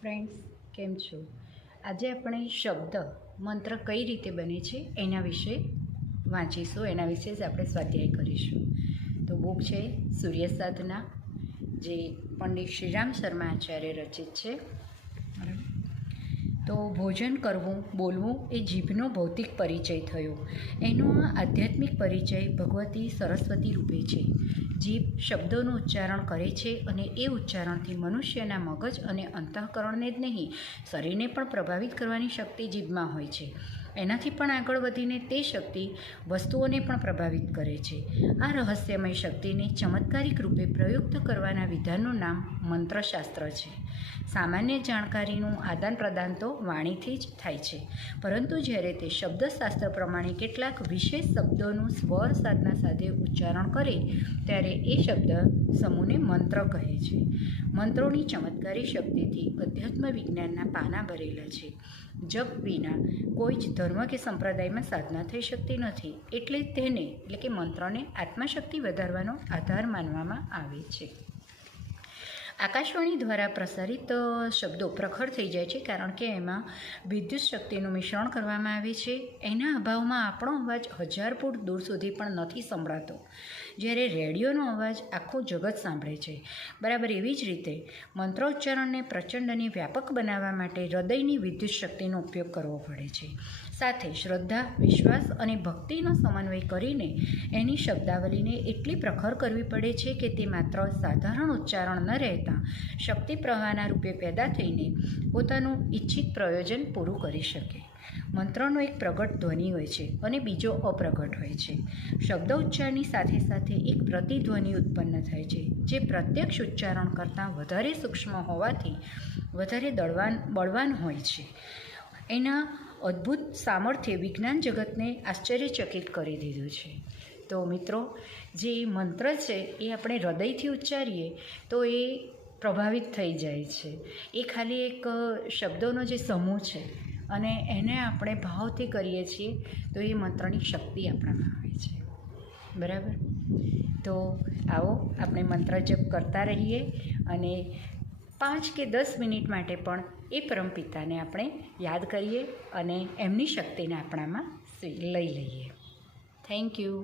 Friends, કેમ છો? આજે આપણે શબ્દ મંત્ર કઈ રીતે બને છે એના વિશે વાંચીશું, એના વિશે જ આપણે સ્વાધ્યાય કરીશું. તો બુક છે સૂર્ય સાધના, જે પંડિત શ્રીરામ શર્મા આચાર્ય રચિત છે. તો ભોજન કરવું, બોલવું એ જીભનો ભૌતિક પરિચય થયો. એનો આ આધ્યાત્મિક પરિચય ભગવતી સરસ્વતી રૂપે છે. જીભ શબ્દોનું ઉચ્ચારણ કરે છે અને એ ઉચ્ચારણથી મનુષ્યના મગજ અને અંતઃકરણને જ નહીં, શરીરને પણ પ્રભાવિત કરવાની શક્તિ જીભમાં હોય છે. એનાથી પણ આગળ વધીને તે શક્તિ વસ્તુઓને પણ પ્રભાવિત કરે છે. આ રહસ્યમય શક્તિને ચમત્કારિક રૂપે પ્રયુક્ત કરવાના વિધાનનું નામ મંત્રશાસ્ત્ર છે. સામાન્ય જાણકારીનું આદાન પ્રદાન તો વાણીથી જ થાય છે, પરંતુ જ્યારે તે શબ્દશાસ્ત્ર પ્રમાણે કેટલાક વિશેષ શબ્દોનું સ્વર સાધના સાથે ઉચ્ચારણ કરે ત્યારે એ શબ્દ સમૂહને મંત્ર કહે છે. મંત્રોની ચમત્કારી શક્તિથી અધ્યાત્મ વિજ્ઞાનના પાના ભરેલા છે. જપ વિના કોઈ જ ધર્મ કે સંપ્રદાયમાં સાધના થઈ શકતી નથી, એટલે કે મંત્રને આત્માશક્તિ વધારવાનો આધાર માનવામાં આવે છે. આકાશવાણી દ્વારા પ્રસારિત શબ્દો પ્રખર થઈ જાય છે, કારણ કે એમાં વિદ્યુત શક્તિનું મિશ્રણ કરવામાં આવે છે. એના અભાવમાં આપણો અવાજ 1000 ફૂટ દૂર સુધી પણ નથી સંભળાતો, જ્યારે રેડિયોનો અવાજ આખું જગત સાંભળે છે. બરાબર એવી જ રીતે મંત્રોચ્ચારણને પ્રચંડ અને વ્યાપક બનાવવા માટે હૃદયની વિદ્યુત શક્તિનો ઉપયોગ કરવો પડે છે. સાથે શ્રદ્ધા, વિશ્વાસ અને ભક્તિનો સમન્વય કરીને એની શબ્દાવલીને એટલી પ્રખર કરવી પડે છે કે તે માત્ર સાધારણ ઉચ્ચારણ ન રહેતા શક્તિ પ્રવાહના રૂપે પેદા થઈને પોતાનું ઈચ્છિત પ્રયોજન પૂરું કરી શકે. મંત્રનો એક પ્રગટ ધ્વનિ હોય છે અને બીજો અપ્રગટ હોય છે. શબ્દ ઉચ્ચારની સાથે સાથે એક પ્રતિધ્વનિ ઉત્પન્ન થાય છે, જે પ્રત્યક્ષ ઉચ્ચારણ કરતાં વધારે સૂક્ષ્મ હોવાથી વધારે બળવાન હોય છે. એના અદ્ભુત સામર્થ્ય વિજ્ઞાન જગતને આશ્ચર્યચકિત કરી દીધું છે. તો મિત્રો, જે મંત્ર છે એ આપણે હૃદયથી ઉચ્ચારીએ તો એ પ્રભાવિત થઈ જાય છે. એ ખાલી એક શબ્દોનો જે સમૂહ છે અને એને આપણે ભાવથી કરીએ છીએ તો એ મંત્રની શક્તિ આપણામાં આવે છે. બરાબર? તો આવો આપણે મંત્ર જપ કરતા રહીએ અને 5 કે 10 મિનિટ માટે પણ એ પરમપિતાને આપણે યાદ કરીએ અને એમની શક્તિને આપણામાં લઈ લઈએ. Thank you.